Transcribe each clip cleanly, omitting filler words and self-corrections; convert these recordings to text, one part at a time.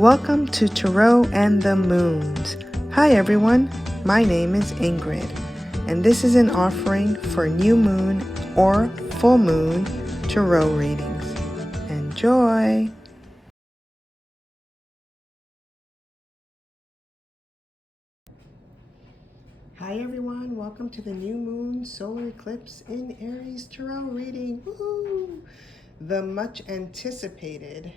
Welcome to Tarot and the Moons. Hi everyone, my name is Ingrid, and this is an offering for new moon or full moon tarot readings. Enjoy! Hi everyone, welcome to the new moon solar eclipse in Aries tarot reading. Woohoo! The much anticipated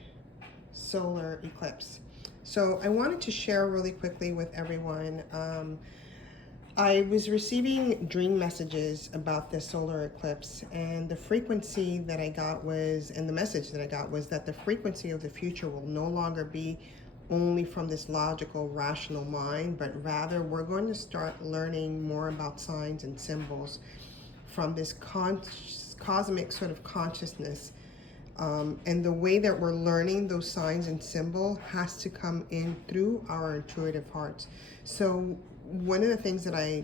solar eclipse. So I wanted to share really quickly with everyone. I was receiving dream messages about this solar eclipse, and the frequency that I got was, and the message that I got was that the frequency of the future will no longer be only from this logical, rational mind, but rather we're going to start learning more about signs and symbols from this cosmic sort of consciousness. And the way that we're learning those signs and symbol has to come in through our intuitive hearts. So one of the things that I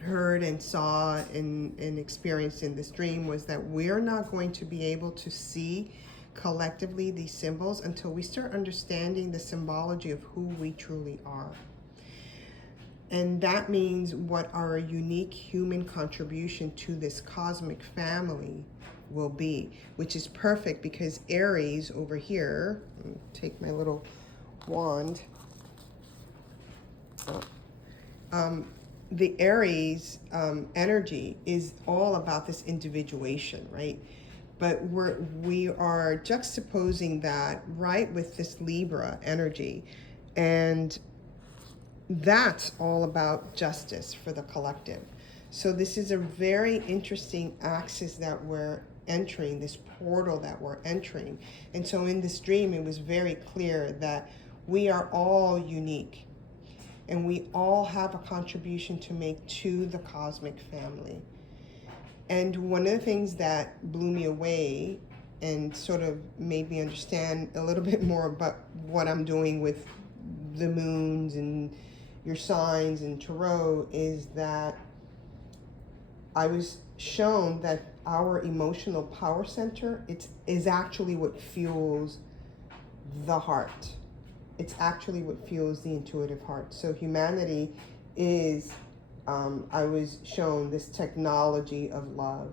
heard and saw and experienced in this dream was that we're not going to be able to see collectively these symbols until we start understanding the symbology of who we truly are. And that means what our unique human contribution to this cosmic family will be, which is perfect because Aries over here, let me take my little wand. The Aries energy is all about this individuation, right? But we are juxtaposing that right with this Libra energy, and that's all about justice for the collective. So this is a very interesting axis that we're entering, this portal that we're entering. And so in this dream, it was very clear that we are all unique and we all have a contribution to make to the cosmic family. And one of the things that blew me away and sort of made me understand a little bit more about what I'm doing with the moons and your signs and tarot is that I was shown that our emotional power center is actually what fuels the heart. It's actually what fuels the intuitive heart. So humanity is, I was shown this technology of love.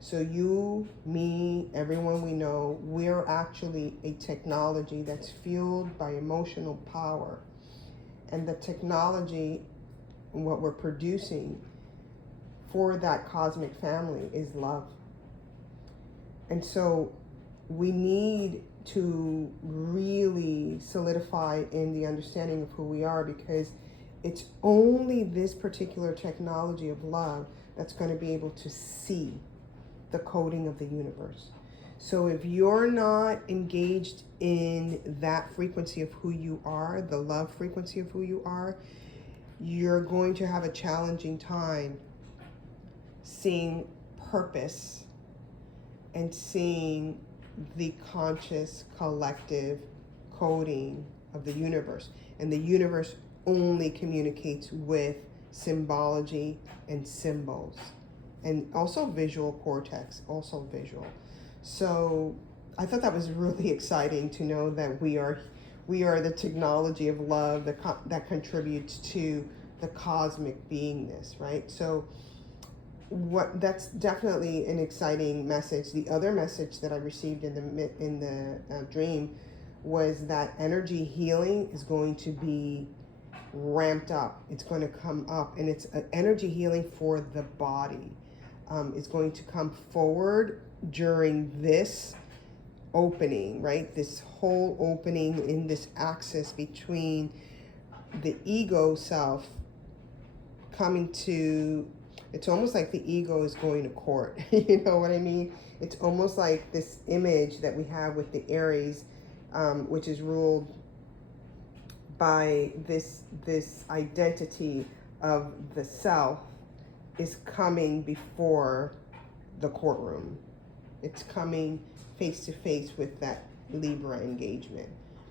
So you, me, everyone we know, we're actually a technology that's fueled by emotional power. And the technology, what we're producing for that cosmic family is love. And so we need to really solidify in the understanding of who we are, because it's only this particular technology of love that's going to be able to see the coding of the universe. So if you're not engaged in that frequency of who you are, the love frequency of who you are, you're going to have a challenging time seeing purpose and seeing the conscious collective coding of the universe. And the universe only communicates with symbology and symbols, and also visual cortex, also visual. So I thought that was really exciting to know that we are the technology of love that contributes to the cosmic beingness, right? So that's definitely an exciting message. The other message that I received in the dream was that energy healing is going to be ramped up. It's going to come up, and it's an energy healing for the body. It's going to come forward during this opening, right? This whole opening in this axis between the ego self coming to, it's almost like the ego is going to court. You know what I mean? It's almost like this image that we have with the Aries, which is ruled by this identity of the self, is coming before the courtroom. It's coming face to face with that Libra engagement,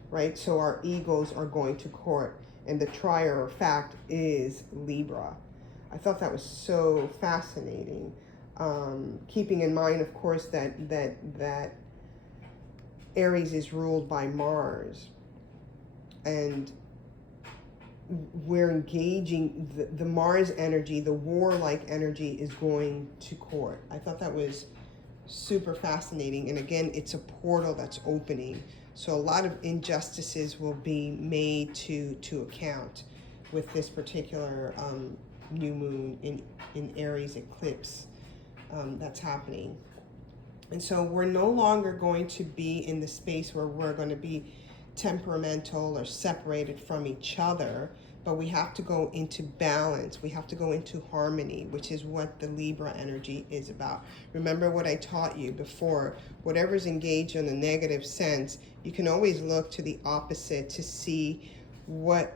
right? So our egos are going to court, and the trier of fact is Libra. I thought that was so fascinating. Keeping in mind, of course, that Aries is ruled by Mars. and we're engaging the Mars energy, the warlike energy is going to court. I thought that was super fascinating. And again, it's a portal that's opening. So a lot of injustices will be made to account with this particular new moon in Aries eclipse that's happening. And so we're no longer going to be in the space where we're going to be temperamental or separated from each other, but we have to go into balance. We have to go into harmony, which is what the Libra energy is about. Remember what I taught you before. Whatever's engaged in a negative sense, you can always look to the opposite to see what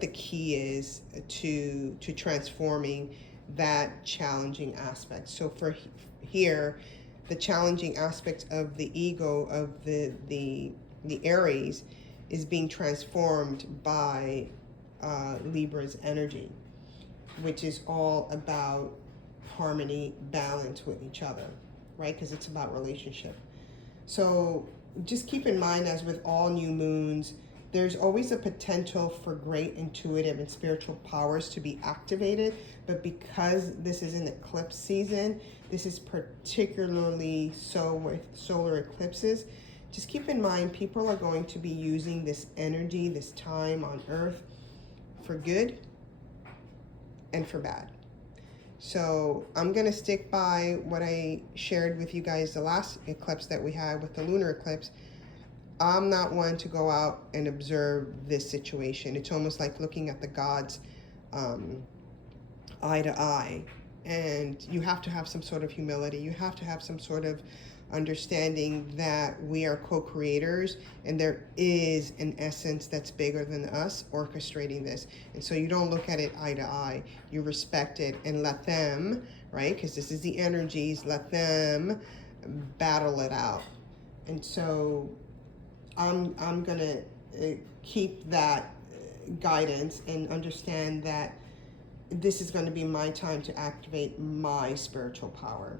the key is to transforming that challenging aspect. So for here, the challenging aspect of the ego of the Aries is being transformed by Libra's energy, which is all about harmony, balance with each other, right? Because it's about relationship. So just keep in mind, as with all new moons, there's always a potential for great intuitive and spiritual powers to be activated, but because this is an eclipse season, this is particularly so with solar eclipses. Just keep in mind, people are going to be using this energy, this time on Earth, for good and for bad. So I'm going to stick by what I shared with you guys the last eclipse that we had with the lunar eclipse. I'm not one to go out and observe this situation. It's almost like looking at the gods eye to eye. And you have to have some sort of humility. You have to have some sort of understanding that we are co-creators and there is an essence that's bigger than us orchestrating this. And so you don't look at it eye to eye. You respect it and let them, right? Because this is the energies, let them battle it out. And so I'm gonna keep that guidance and understand that this is going to be my time to activate my spiritual power.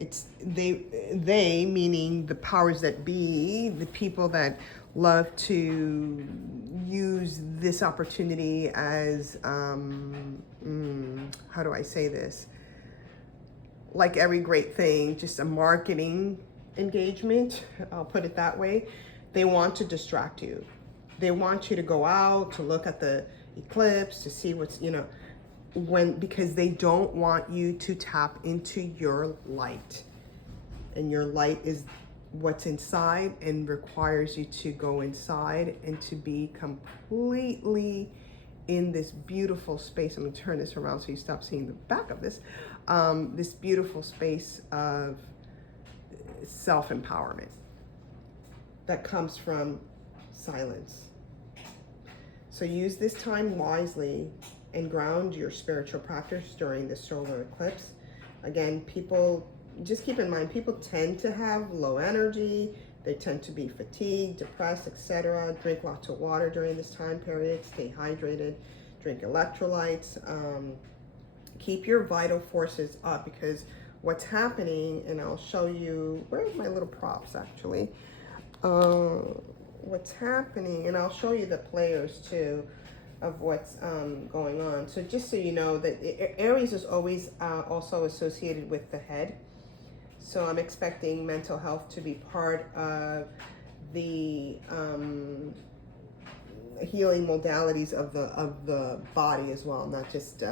It's they meaning the powers that be, the people that love to use this opportunity as how do I say this? Like every great thing, just a marketing engagement, I'll put it that way. They want to distract you. They want you to go out to look at the eclipse, to see what's, because they don't want you to tap into your light. And your light is what's inside and requires you to go inside and to be completely in this beautiful space. I'm gonna turn this around so you stop seeing the back of this. This beautiful space of self-empowerment that comes from silence. So use this time wisely and ground your spiritual practice during the solar eclipse. Again, people, just keep in mind, people tend to have low energy. They tend to be fatigued, depressed, etc. Drink lots of water during this time period. Stay hydrated. Drink electrolytes. Keep your vital forces up, because what's happening, and I'll show you, where's my little props actually? What's happening, and I'll show you the players too of what's going on. So just so you know that Aries is always also associated with the head. So I'm expecting mental health to be part of the healing modalities of the body as well, not just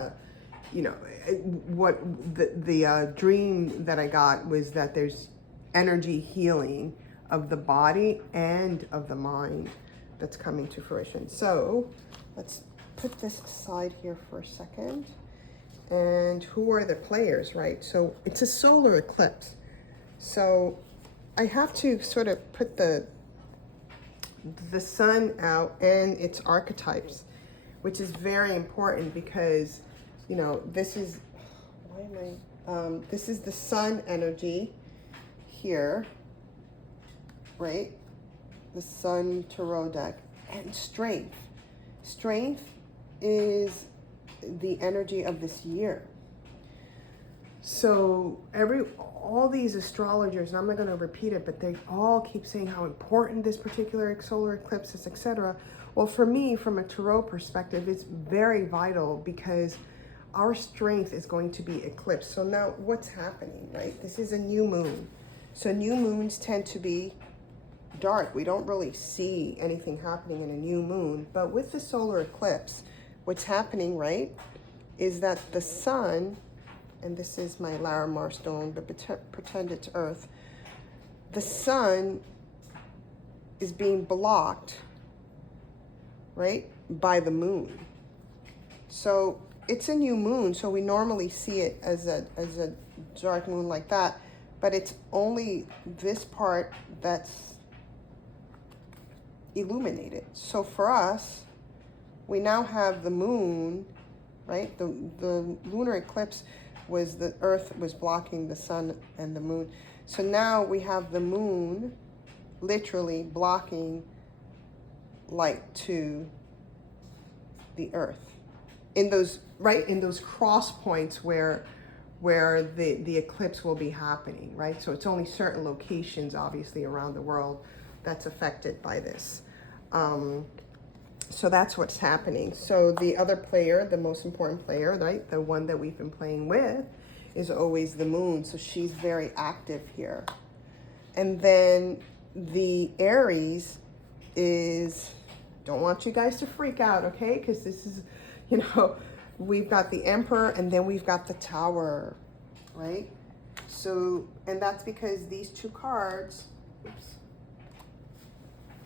what the dream that I got was that there's energy healing of the body and of the mind that's coming to fruition. So let's put this aside here for a second. And who are the players, right? So it's a solar eclipse. So I have to sort of put the sun out and its archetypes, which is very important because, this is, this is the sun energy here, right? The sun tarot deck, and strength. Strength is the energy of this year. So all these astrologers, and I'm not going to repeat it, but they all keep saying how important this particular solar eclipse is, etc. Well, for me, from a tarot perspective, it's very vital because our strength is going to be eclipsed. So now what's happening, right? This is a new moon. So new moons tend to be dark. We don't really see anything happening in a new moon. But with the solar eclipse, what's happening, right, is that the sun, and this is my Larimar stone, but pretend it's Earth. The sun is being blocked, right, by the moon. So it's a new moon, so we normally see it as a dark moon like that, but it's only this part that's illuminated. So for us, we now have the moon, right? The lunar eclipse was the Earth was blocking the sun and the moon. So now we have the moon literally blocking light to the Earth. In those, right, in those cross points where the eclipse will be happening, right? So it's only certain locations, obviously, around the world that's affected by this. So that's what's happening. So the other player, the most important player, right, the one that we've been playing with, is always the moon. So she's very active here. And then the Aries is, don't want you guys to freak out, okay? Because this is, you know, we've got the Emperor and then we've got the Tower, right? So, and that's because these two cards, oops,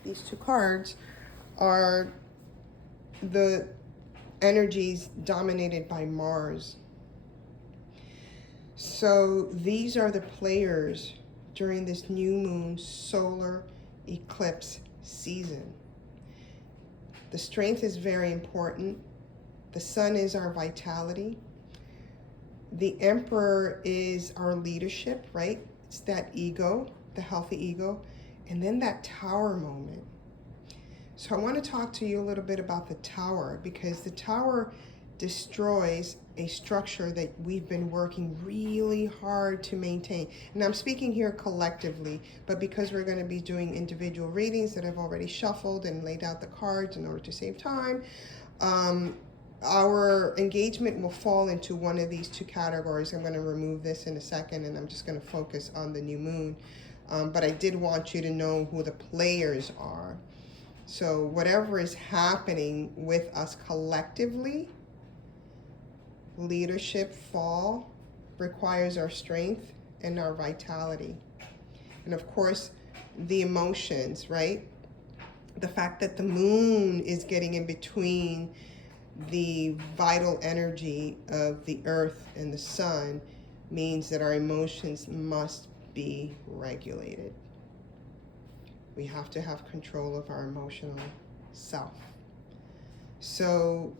these two cards are the energies dominated by Mars. So these are the players during this new moon solar eclipse season. The strength is very important. The sun is our vitality. The Emperor is our leadership, right? It's that ego, the healthy ego. And then that Tower moment. So I want to talk to you a little bit about the Tower, because the Tower destroys a structure that we've been working really hard to maintain. And I'm speaking here collectively, but because we're going to be doing individual readings that I've already shuffled and laid out the cards in order to save time, our engagement will fall into one of these two categories. I'm going to remove this in a second, and I'm just going to focus on the new moon. But I did want you to know who the players are. So whatever is happening with us collectively, leadership fall requires our strength and our vitality. And of course, the emotions, right? The fact that the moon is getting in between the vital energy of the Earth and the sun means that our emotions must be regulated. We have to have control of our emotional self. So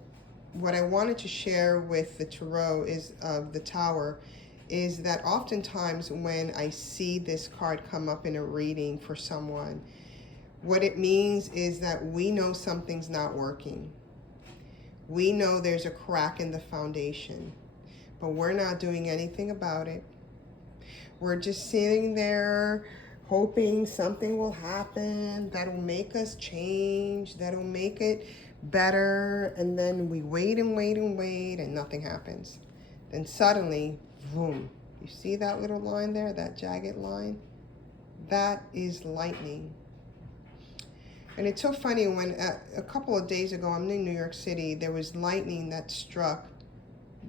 what I wanted to share with the Tarot is the Tower is that oftentimes when I see this card come up in a reading for someone, what it means is that we know something's not working. We know there's a crack in the foundation, but we're not doing anything about it. We're just sitting there hoping something will happen that'll make us change, that'll make it better, and then we wait and wait and wait and nothing happens. Then suddenly, boom, you see that little line there, that jagged line? That is lightning. And it's so funny, when a couple of days ago, I'm in New York City, there was lightning that struck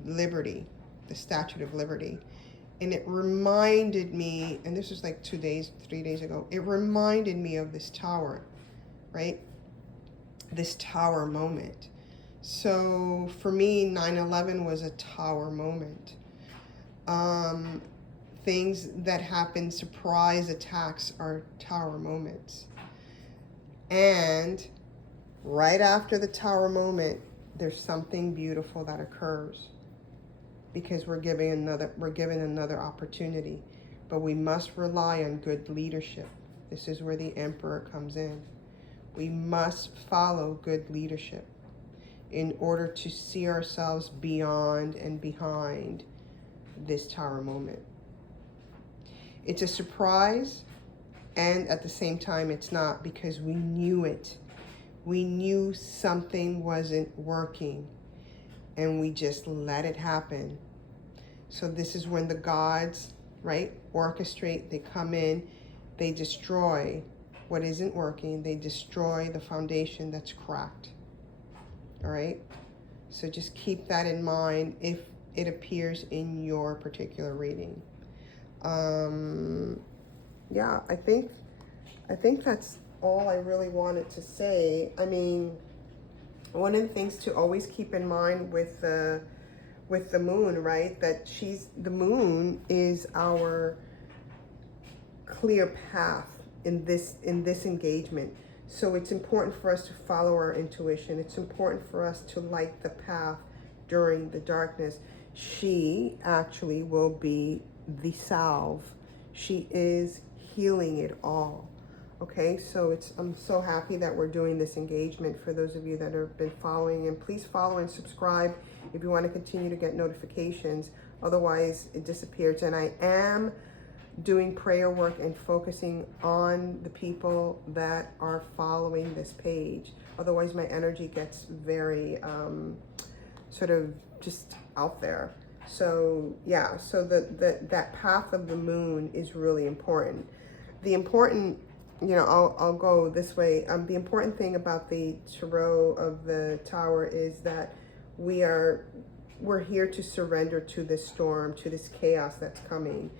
Liberty, the Statue of Liberty. And it reminded me, and this was like 3 days ago, it reminded me of this tower, right? This tower moment. So for me, 9/11 was a tower moment. Things that happen, surprise attacks, are tower moments. And right after the tower moment, there's something beautiful that occurs, because we're given another opportunity. But we must rely on good leadership. This is where the Emperor comes in. We must follow good leadership in order to see ourselves beyond and behind this Tower moment. It's a surprise, and at the same time it's not, because we knew it. We knew something wasn't working, and we just let it happen. So this is when the gods, right, orchestrate, they come in, they destroy what isn't working, they destroy the foundation that's cracked. All right? So just keep that in mind if it appears in your particular reading. Yeah, I think that's all I really wanted to say. I mean, one of the things to always keep in mind with the moon, right, that the moon is our clear path in this engagement. So it's important for us to follow our intuition. It's important for us to light the path during the darkness. She actually will be the salve. She is healing it all. Okay, so I'm so happy that we're doing this engagement. For those of you that have been following, and please follow and subscribe if you want to continue to get notifications. Otherwise, it disappears. And I am doing prayer work and focusing on the people that are following this page. Otherwise, my energy gets very sort of just out there. So yeah, so that path of the moon is really important. The important, you know, I'll go this way. The important thing about the tarot of the Tower is that we're here to surrender to this storm, to this chaos that's coming.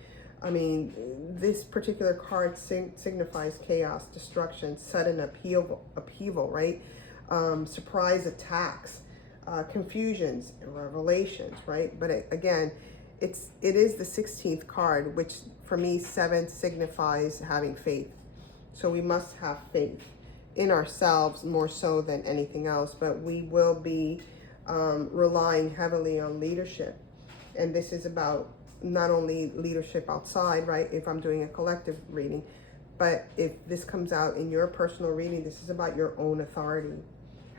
I mean, this particular card signifies chaos, destruction, sudden upheaval, right? Surprise attacks, confusions, and revelations, right? But again, it is the 16th card, which for me, 7 signifies having faith. So we must have faith in ourselves more so than anything else, but we will be relying heavily on leadership. And this is about not only leadership outside, right, if I'm doing a collective reading, but if this comes out in your personal reading, this is about your own authority,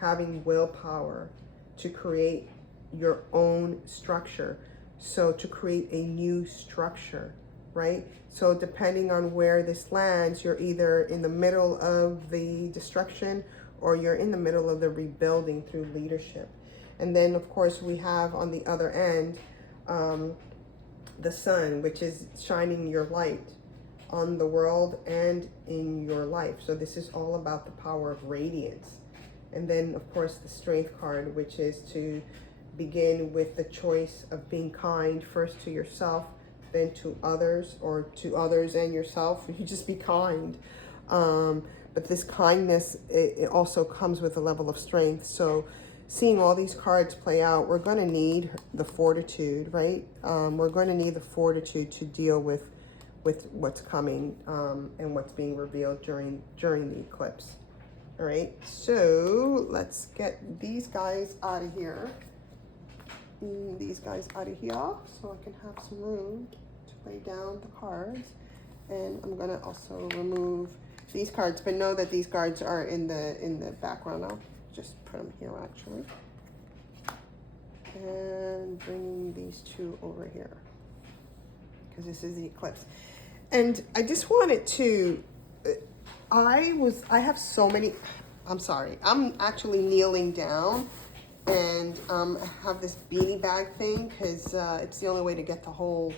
having willpower to create your own structure. So to create a new structure, right? So depending on where this lands, you're either in the middle of the destruction or you're in the middle of the rebuilding through leadership. And then of course we have on the other end, the sun, which is shining your light on the world and in your life. So this is all about the power of radiance. And then of course the strength card, which is to begin with the choice of being kind first to yourself, then to others, or to others and yourself. You just be kind. But this kindness, it also comes with a level of strength. So seeing all these cards play out, we're going to need the fortitude, right? We're going to need the fortitude to deal with what's coming and what's being revealed during the eclipse. All right, so let's get these guys out of here. So I can have some room to lay down the cards. And I'm going to also remove these cards, but know that these cards are in the background. I'll just put them here actually. And bringing these two over here, because this is the eclipse. And I just wanted to, I have so many, I'm sorry, I'm actually kneeling down and I have this beanie bag thing because it's the only way to get the whole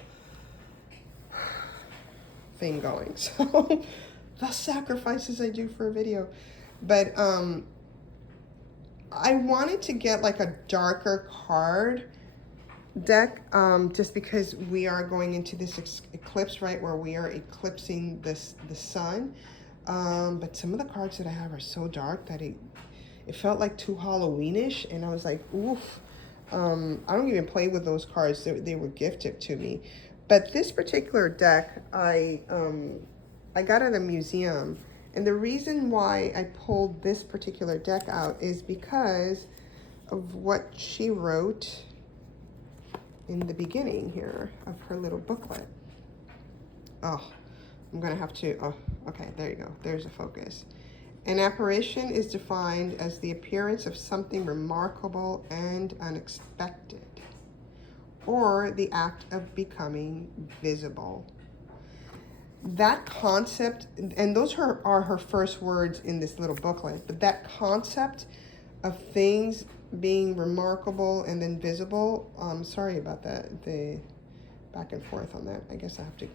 thing going. So the sacrifices I do for a video. But I wanted to get like a darker card deck just because we are going into this eclipse, right, where we are eclipsing the sun. But some of the cards that I have are so dark that it felt like too Halloweenish, and I was like, oof. I don't even play with those cards. They were gifted to me. But this particular deck, I got at a museum. And the reason why I pulled this particular deck out is because of what she wrote in the beginning here of her little booklet. Oh, I'm gonna have to, oh, okay, there you go. There's a focus. An apparition is defined as the appearance of something remarkable and unexpected, or the act of becoming visible. That concept, and those are her first words in this little booklet, but that concept of things being remarkable and then visible, sorry about that, the back and forth on that. I guess I have to,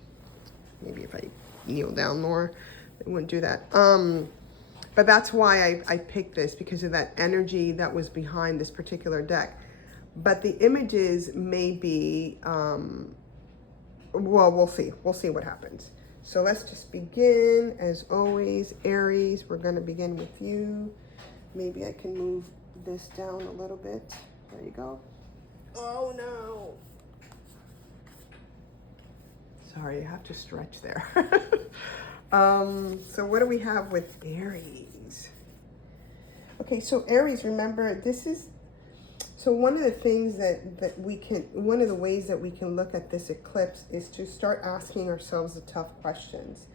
maybe if I kneel down more, it wouldn't do that. But that's why I picked this, because of that energy that was behind this particular deck. But the images may be, well, we'll see. We'll see what happens. So let's just begin, as always, Aries. We're going to begin with you. Maybe I can move this down a little bit. There you go. Oh, no. Sorry, I have to stretch there. So what do we have with Aries? Okay, so Aries, remember, this is, so one of the things that we can, one of the ways that we can look at this eclipse is to start asking ourselves the tough questions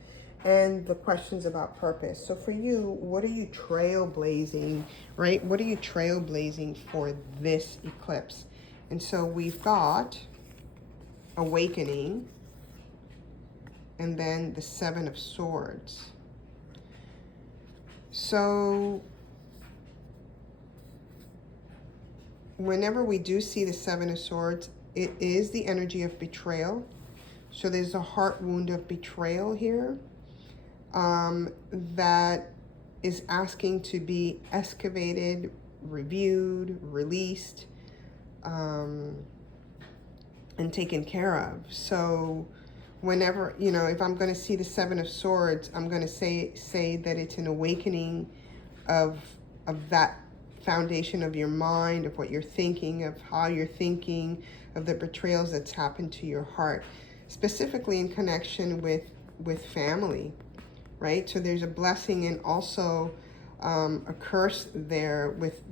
and the questions about purpose. So for you, what are you trailblazing, right? What are you trailblazing for this eclipse? And so we've got awakening, and then the Seven of Swords. So whenever we do see the Seven of Swords, it is the energy of betrayal. So there's a heart wound of betrayal here that is asking to be excavated, reviewed, released, and taken care of. So whenever, you know, if I'm going to see the Seven of Swords, I'm going to say that it's an awakening of that foundation of your mind, of what you're thinking, of how you're thinking, of the betrayals that's happened to your heart, specifically in connection with family, right? So there's a blessing and also a curse there with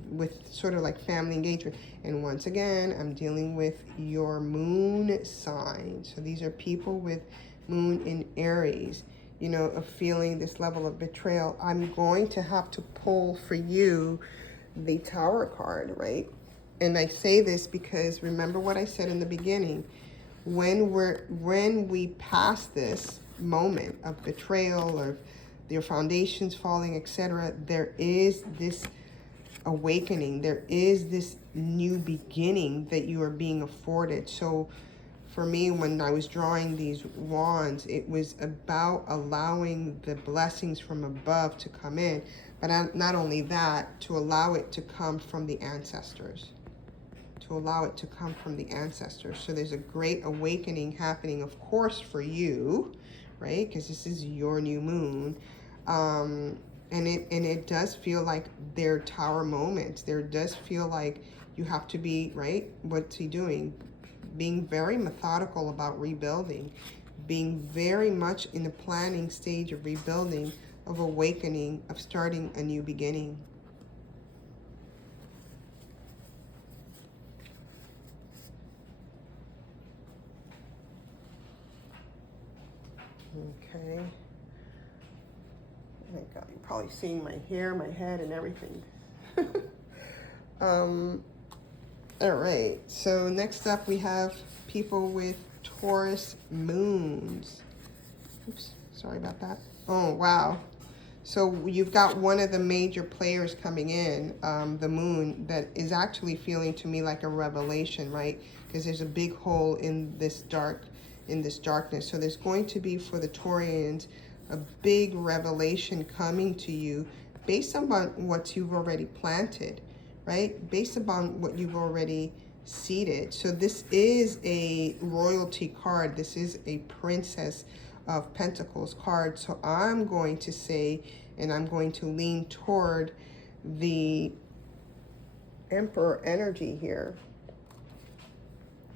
sort of like family engagement. And once again, I'm dealing with your moon sign. So these are people with moon in Aries, you know, of feeling this level of betrayal. I'm going to have to pull for you the Tower card, right? And I say this because remember what I said in the beginning, when we pass this moment of betrayal or your foundations falling, etc., there is this awakening, there is this new beginning that you are being afforded. So for me, when I was drawing these wands, it was about allowing the blessings from above to come in, but not only that, to allow it to come from the ancestors. To allow it to come from the ancestors. So there's a great awakening happening, of course, for you, right? Because this is your new moon. And it does feel like they're tower moments. There does feel like you have to be, right? What's he doing? Being very methodical about rebuilding, being very much in the planning stage of rebuilding, of awakening, of starting a new beginning. Okay. Oh my God, you're probably seeing my hair, my head, and everything. All right, so next up we have people with Taurus moons. Oops, sorry about that. Oh, wow. So you've got one of the major players coming in, the moon, that is actually feeling to me like a revelation, right? Because there's a big hole in this darkness. So there's going to be, for the Taurians, a big revelation coming to you based on what you've already planted, right? Based upon what you've already seeded. So this is a royalty card. This is a Princess of Pentacles card. So I'm going to say, and I'm going to lean toward the Emperor energy here,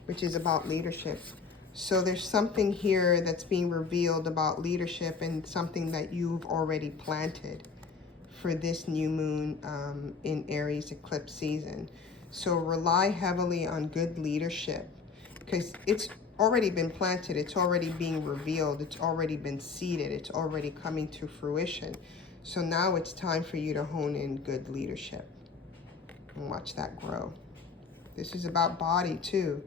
which is about leadership. So there's something here that's being revealed about leadership and something that you've already planted for this new moon in Aries eclipse season. So rely heavily on good leadership because it's already been planted, it's already being revealed, it's already been seeded, it's already coming to fruition. So now it's time for you to hone in good leadership and watch that grow. This is about body too.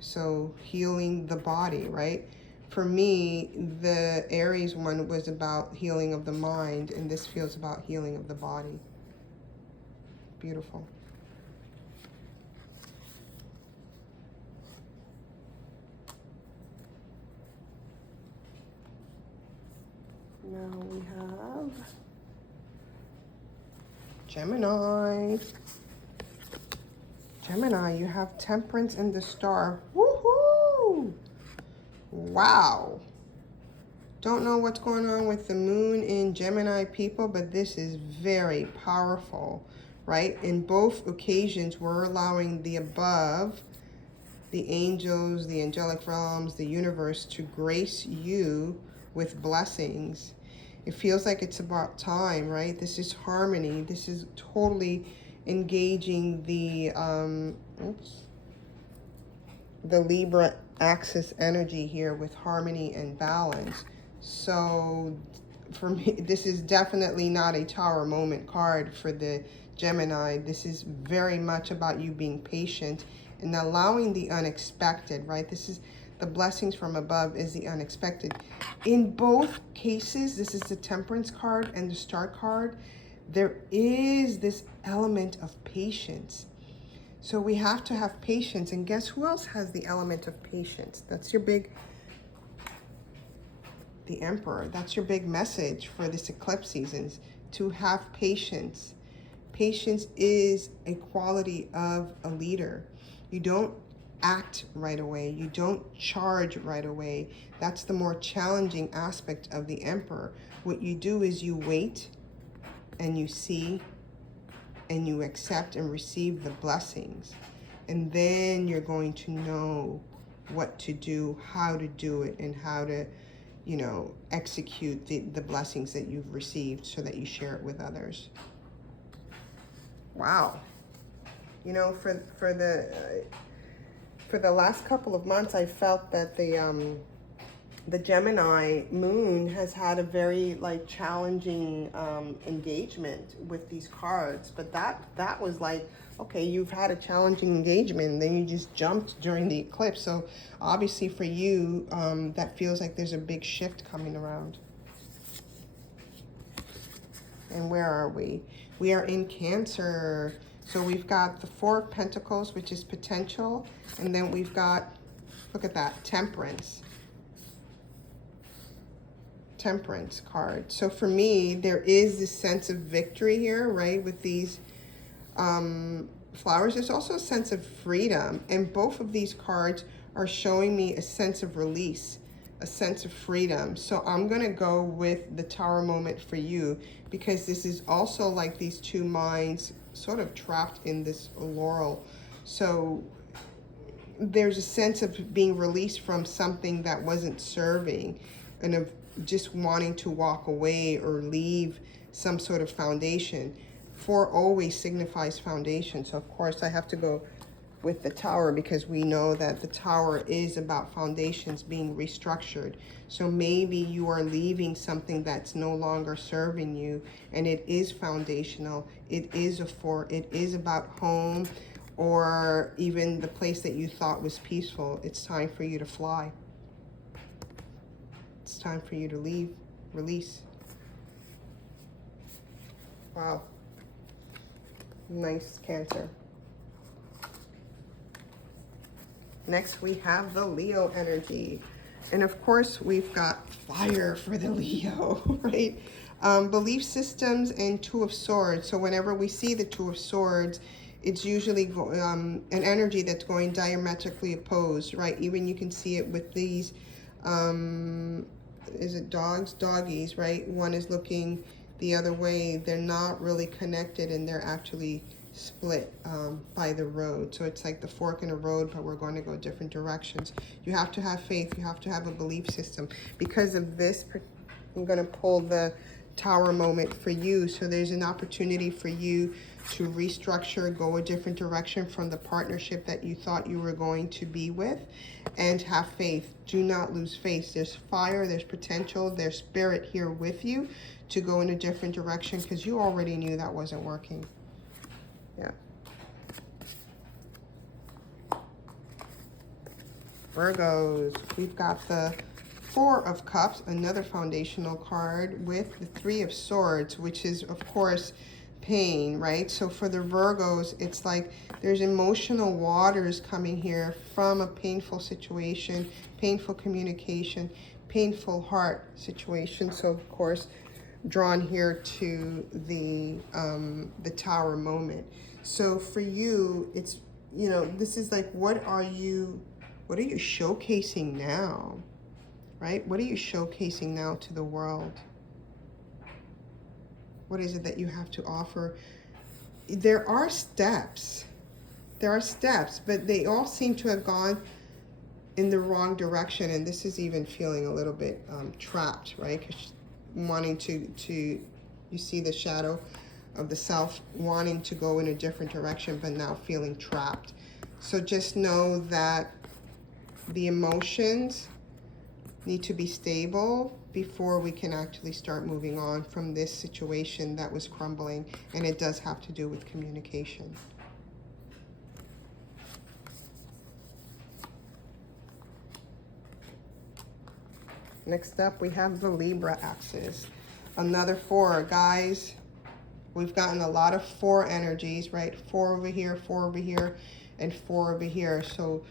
So healing the body, right? For me, the Aries one was about healing of the mind, and this feels about healing of the body. Beautiful. Now we have Gemini. Gemini, you have Temperance and the Star. Woohoo! Wow. Don't know what's going on with the moon in Gemini, people, but this is very powerful, right? In both occasions, we're allowing the above, the angels, the angelic realms, the universe to grace you with blessings. It feels like it's about time, right? This is harmony. This is totally engaging the Libra axis energy here with harmony and balance. So for me, this is definitely not a Tower moment card for the Gemini. This is very much about you being patient and allowing the unexpected, right? This is the blessings from above is the unexpected. In both cases, this is the Temperance card and the Star card. There is this element of patience. So we have to have patience. And guess who else has the element of patience? That's your big, the Emperor. That's your big message for this eclipse seasons, to have patience. Patience is a quality of a leader. You don't act right away. You don't charge right away. That's the more challenging aspect of the Emperor. What you do is you wait and you see and you accept and receive the blessings. And then you're going to know what to do, how to do it, and how to, you know, execute the blessings that you've received so that you share it with others. Wow. You know, for the last couple of months, I felt that the Gemini moon has had a very like challenging engagement with these cards. But that was like, okay, you've had a challenging engagement, and then you just jumped during the eclipse. So obviously for you, that feels like there's a big shift coming around. And where are we? We are in Cancer. So we've got the Four of Pentacles, which is potential. And then we've got, look at that, Temperance. Temperance card. So for me, there is this sense of victory here, right? With these flowers, there's also a sense of freedom. And both of these cards are showing me a sense of release, a sense of freedom. So I'm going to go with the Tower moment for you, because this is also like these two minds sort of trapped in this laurel. So there's a sense of being released from something that wasn't serving, and of just wanting to walk away or leave some sort of foundation. Four always signifies foundation. So of course I have to go with the Tower, because we know that the Tower is about foundations being restructured. So maybe you are leaving something that's no longer serving you, and it is foundational. It is a fort. It is about home, or even the place that you thought was peaceful. It's time for you to fly. It's time for you to leave, release. Wow. Nice, Cancer. Next, we have the Leo energy. And of course, we've got fire for the Leo, right? Belief systems and Two of Swords. So whenever we see the Two of Swords, it's usually an energy that's going diametrically opposed, right? Even you can see it with these, is it dogs? Doggies, right? One is looking the other way. They're not really connected, and they're actually split by the road. So it's like the fork in a road, but we're going to go different directions. You have to have faith. You have to have a belief system. Because of this, I'm going to pull the Tower moment for you. So there's an opportunity for you to restructure, go a different direction from the partnership that you thought you were going to be with, and have faith. Do not lose faith. There's fire, there's potential, there's spirit here with you to go in a different direction, because you already knew that wasn't working. Yeah. Virgos, we've got the Four of Cups, another foundational card, with the Three of Swords, which is, of course, pain, right? So for the Virgos, it's like there's emotional waters coming here from a painful situation, painful communication, painful heart situation. So, of course, drawn here to the Tower moment. So for you, it's, you know, this is like, what are you showcasing now, right? What are you showcasing now to the world? What is it that you have to offer? There are steps, but they all seem to have gone in the wrong direction. And this is even feeling a little bit trapped, right? Because wanting to, you see the shadow of the self wanting to go in a different direction, but now feeling trapped. So just know that the emotions need to be stable before we can actually start moving on from this situation that was crumbling. And it does have to do with communication. Next up, we have the Libra axis. Another four, guys. We've gotten a lot of four energies, right? Four over here, and four over here. So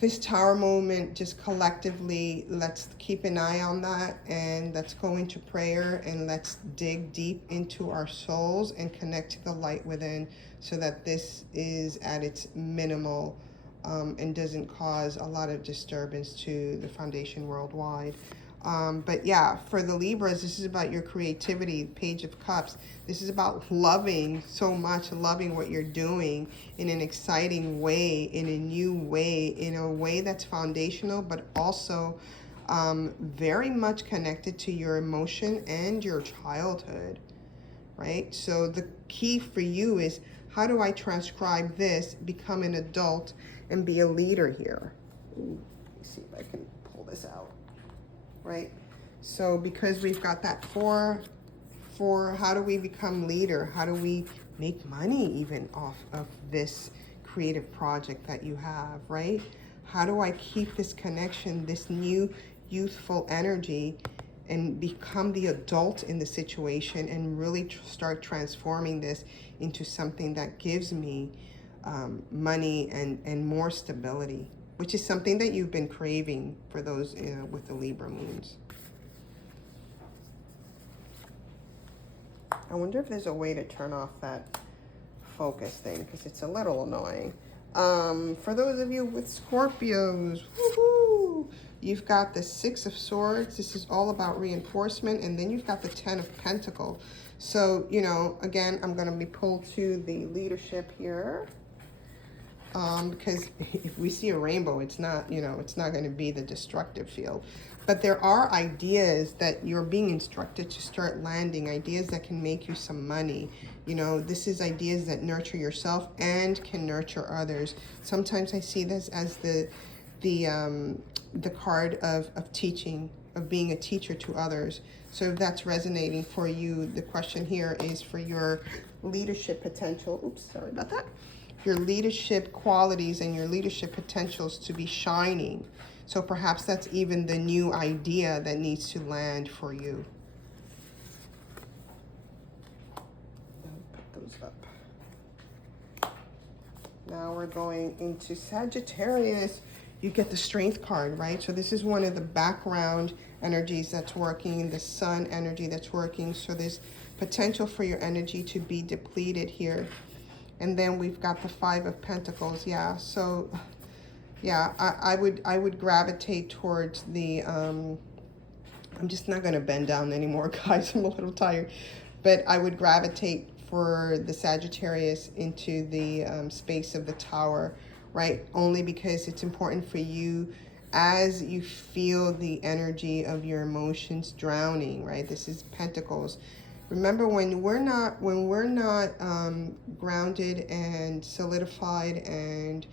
this Tower moment, just collectively, let's keep an eye on that, and let's go into prayer, and let's dig deep into our souls and connect to the light within, so that this is at its minimal and doesn't cause a lot of disturbance to the foundation worldwide. But yeah, for the Libras, this is about your creativity, Page of Cups. This is about loving so much, loving what you're doing in an exciting way, in a new way, in a way that's foundational, but also very much connected to your emotion and your childhood, right? So the key for you is, how do I transcribe this, become an adult, and be a leader here? Ooh, let me see if I can pull this out. Right? So because we've got that four, how do we become leader? How do we make money even off of this creative project that you have, right? How do I keep this connection, this new youthful energy, and become the adult in the situation, and really start transforming this into something that gives me money and more stability, which is something that you've been craving for those with the Libra moons. I wonder if there's a way to turn off that focus thing, because it's a little annoying. For those of you with Scorpios, woohoo! You've got the Six of Swords. This is all about reinforcement. And then you've got the Ten of Pentacles. So, you know, again, I'm going to be pulled to the leadership here. Because if we see a rainbow, it's not, you know, it's not going to be the destructive field. But there are ideas that you're being instructed to start landing, ideas that can make you some money. You know, this is ideas that nurture yourself and can nurture others. Sometimes I see this as the card of teaching, of being a teacher to others. So if that's resonating for you, the question here is for your leadership potential. Oops, sorry about that. Your leadership qualities and your leadership potentials to be shining. So perhaps that's even the new idea that needs to land for you. Put those up. Now we're going into Sagittarius. You get the Strength card, right? So this is one of the background energies that's working, the sun energy that's working. So there's potential for your energy to be depleted here. And then we've got the Five of Pentacles. Yeah, so yeah, I would gravitate towards the I'm just not going to bend down anymore, guys. I'm a little tired. But I would gravitate for the Sagittarius into the space of the Tower, right? Only because it's important for you, as you feel the energy of your emotions drowning, right? This is Pentacles. Remember, when we're not grounded and solidified and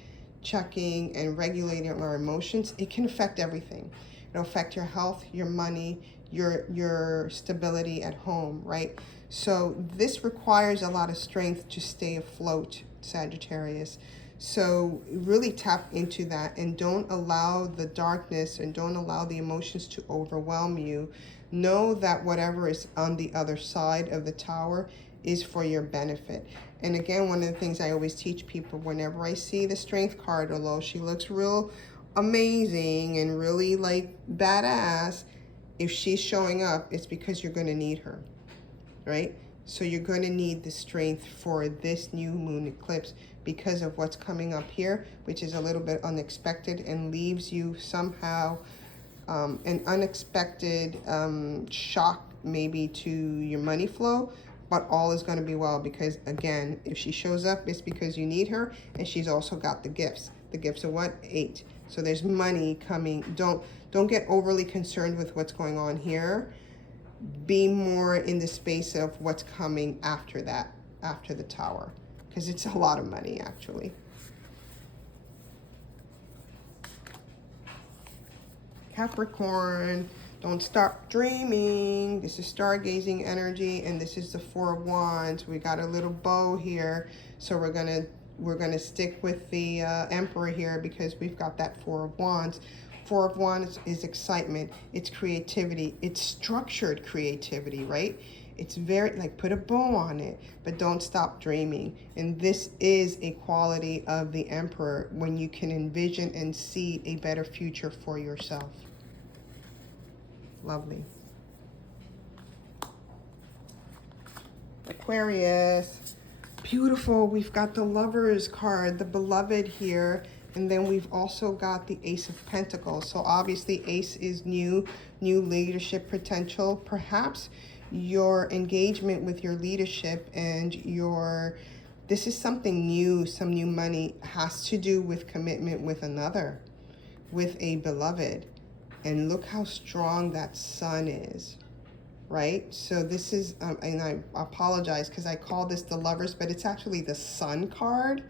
checking and regulating our emotions, it can affect everything. It'll affect your health, your money, your stability at home, right? So this requires a lot of strength to stay afloat, Sagittarius. So really tap into that and don't allow the darkness and don't allow the emotions to overwhelm you. Know that whatever is on the other side of the tower is for your benefit. And again, one of the things I always teach people, whenever I see the strength card, although she looks real amazing and really like badass, if she's showing up, it's because you're going to need her, right? So you're going to need the strength for this new moon eclipse because of what's coming up here, which is a little bit unexpected and leaves you somehow an unexpected shock maybe to your money flow, but all is going to be well, because again, if she shows up, it's because you need her, and she's also got the gifts. The gifts are what? 8. So there's money coming. Don't get overly concerned with what's going on here. Be more in the space of what's coming after that, after the tower, because it's a lot of money actually. Capricorn, don't stop dreaming. This is stargazing energy, and this is the 4 of Wands. We got a little bow here, so we're gonna stick with the Emperor here because we've got that 4 of Wands. 4 of Wands is excitement, it's creativity, it's structured creativity, right? It's very, like, put a bow on it, but don't stop dreaming. And this is a quality of the Emperor, when you can envision and see a better future for yourself. Lovely. Aquarius, beautiful. We've got the Lovers card, the beloved here. And then we've also got the Ace of Pentacles. So obviously Ace is new leadership potential. Perhaps your engagement with your leadership and this is something new, some new money, has to do with commitment with another, with a beloved. And look how strong that sun is, right? So this is, and I apologize because I call this the Lovers, but it's actually the Sun card.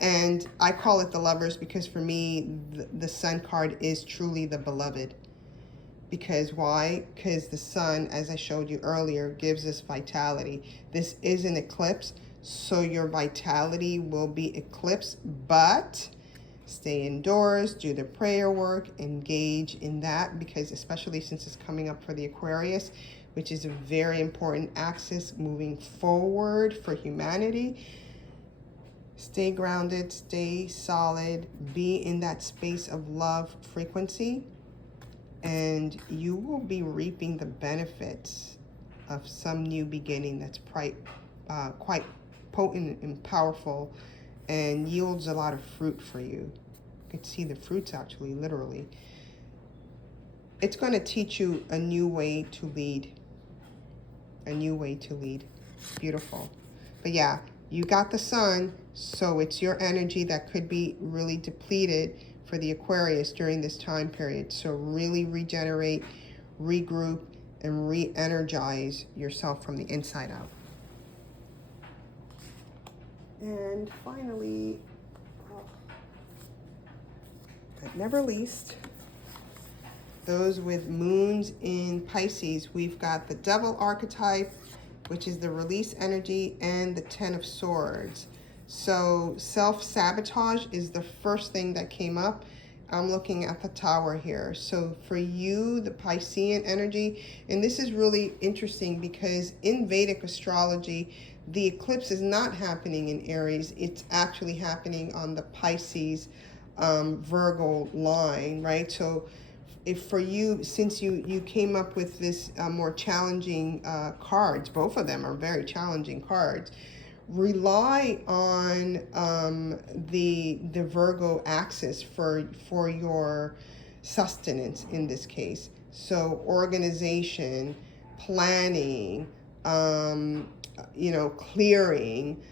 And I call it the Lovers because for me, the Sun card is truly the beloved. Because why? Because the sun, as I showed you earlier, gives us vitality. This is an eclipse, so your vitality will be eclipsed, but stay indoors, do the prayer work, engage in that, because especially since it's coming up for the Aquarius, which is a very important axis moving forward for humanity. Stay grounded, stay solid, be in that space of love frequency, and you will be reaping the benefits of some new beginning that's quite potent and powerful and yields a lot of fruit for you. You can see the fruits actually, literally. It's going to teach you a new way to lead. A new way to lead. Beautiful. But yeah, you got the sun, so it's your energy that could be really depleted for the Aquarius during this time period. So really regenerate, regroup, and re-energize yourself from the inside out. And finally, but never least, those with moons in Pisces, we've got the Devil archetype, which is the release energy, and the 10 of Swords. So self-sabotage is the first thing that came up. I'm looking at the Tower here. So for you, the Piscean energy, and this is really interesting because in Vedic astrology, the eclipse is not happening in Aries. It's actually happening on the Pisces Virgo line, right? So if for you, since you came up with this more challenging cards, both of them are very challenging cards, rely on the Virgo axis for your sustenance in this case. So organization, planning, clearing.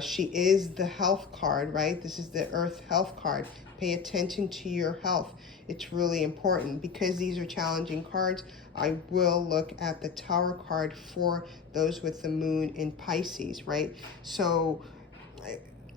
She is the health card, right? This is the Earth health card. Pay attention to your health. It's really important because these are challenging cards. I will look at the Tower card for those with the moon in Pisces, right? So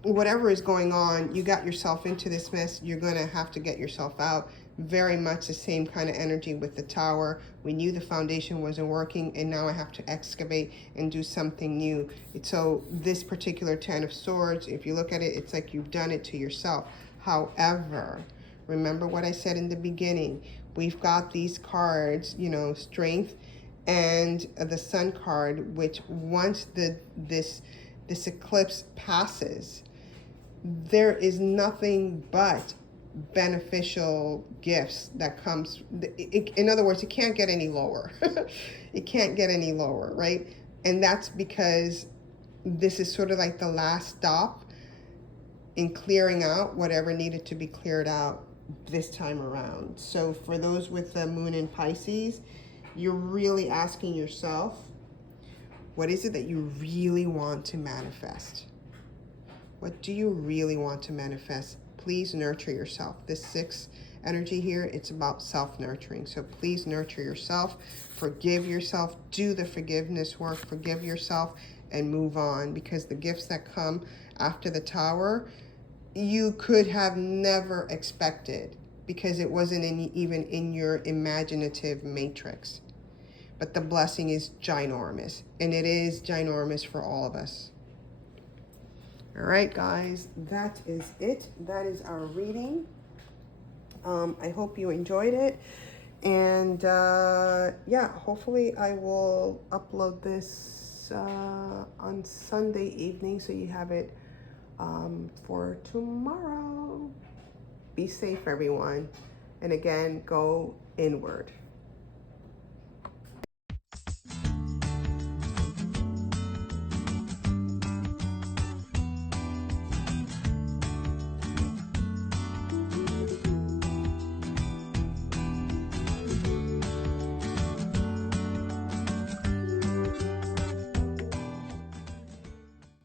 whatever is going on, you got yourself into this mess, you're going to have to get yourself out. very much the same kind of energy with the Tower. We knew the foundation wasn't working, and now I have to excavate and do something new. So this particular Ten of Swords, if you look at it, it's like you've done it to yourself. However, remember what I said in the beginning. We've got these cards, you know, Strength and the Sun card, which once this eclipse passes, there is nothing but beneficial gifts that comes. In other words, it can't get any lower. It can't get any lower, right? And that's because this is sort of like the last stop in clearing out whatever needed to be cleared out this time around. So for those with the moon in Pisces, you're really asking yourself, what is it that you really want to manifest? What do you really want to manifest? Please nurture yourself. This 6 energy here, it's about self-nurturing. So please nurture yourself, forgive yourself, do the forgiveness work, forgive yourself, and move on, because the gifts that come after the Tower, you could have never expected, because it wasn't even in your imaginative matrix. But the blessing is ginormous, and it is ginormous for all of us. All right, guys, that is it. That is our reading. I hope you enjoyed it. And yeah, hopefully I will upload this on Sunday evening, so you have it for tomorrow. Be safe, everyone. And again, go inward.